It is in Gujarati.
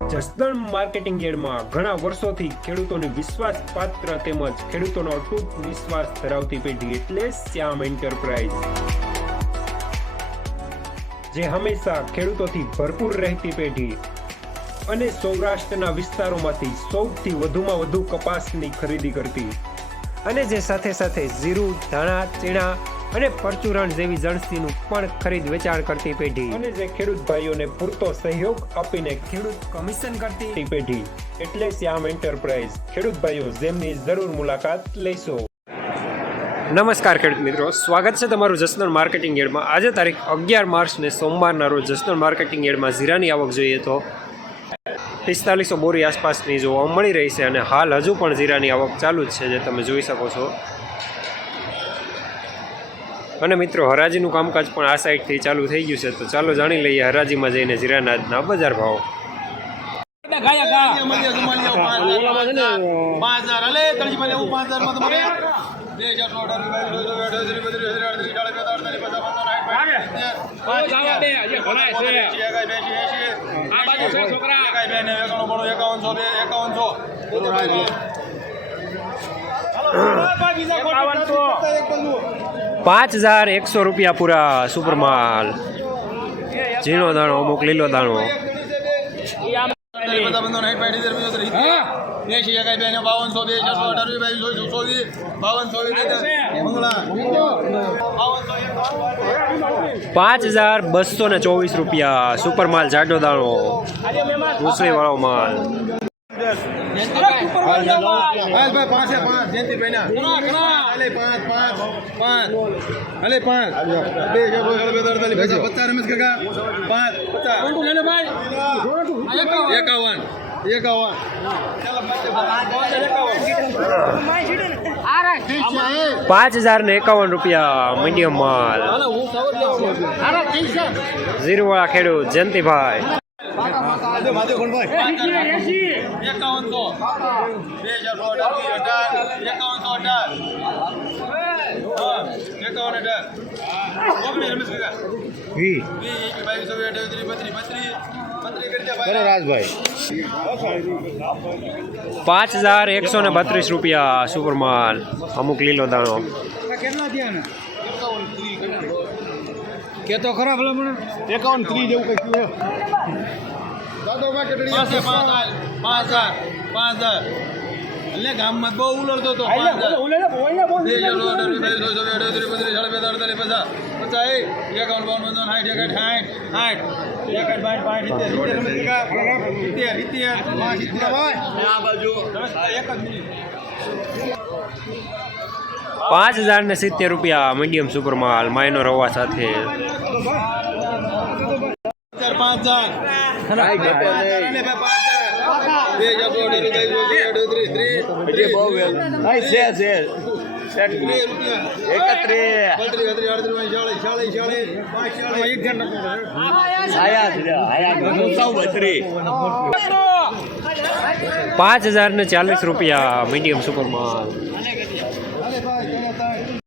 જસદણ માર્કેટિંગ યાર્ડમાં ઘણા વર્ષોથી ખેડૂતોની વિશ્વાસપાત્ર તેમજ ખેડૂતોનો અતૂટ વિશ્વાસ ધરાવતી પેઢી એટલે શ્યામ એન્ટરપ્રાઇઝ, જે હંમેશા ખેડૂતોથી ભરપૂર રહેતી પેઢી અને સૌરાષ્ટ્રના વિસ્તારોમાંથી સૌથી વધુમાં વધુ કપાસની ખરીદી કરતી અને જે સાથે સાથે જીરું, ધાણા, ચીણા અને પરચુરણ જેવી જણસીનું પણ ખરીદ વેચાણ કરતી પેઢી અને જે ખેડૂત ભાઈઓને પૂરતો સહયોગ આપીને ખેડૂત કમિશન કરતી પેઢી એટલે શ્યામ એન્ટરપ્રાઇઝ. ખેડૂત ભાઈઓ જેમની જરૂર મુલાકાત લેશો. નમસ્કાર ખેડૂત મિત્રો, સ્વાગત છે તમારું જસદણ માર્કેટિંગ યાર્ડમાં. આજે તારીખ 11 માર્ચને સોમવારના રોજ જસદણ માર્કેટિંગ યાર્ડમાં જીરાની આવક જોઈએ તો 4500 બોરી આસપાસની જોવા મળી રહી છે અને હાલ હજુ પણ જીરાની આવક ચાલુ જ છે, જે તમે જોઈ શકો છો. અને મિત્રો, હરાજીનું કામકાજ પણ આ સાઈડથી ચાલુ થઈ ગયું છે, તો ચાલો જાણી લઈએ હરાજીમાં જઈને જીરાના આજના બજાર ભાવ. ₹5100 પૂરા સુપર માલ. ઝીણો દાણો, અમુક લીલો દાણો. ₹5224 સુપર માલ, જાડો દાણો, ભૂસરી વાળો માલ. ₹5051 મીડિયમ માલ. જીરુવાળા ખેડૂત જયંતિભાઈ. ₹5132 સુપર માલ, અમુક લીલો દાણો. કે તો ખરાબ 5130 જેવું કઈ ગામમાં બહુ ઉલડતો હતો. ₹5070 મીડિયમ સુપર માલ, માયનો રવા સાથે. ₹5040 મીડિયમ સુપર માલ.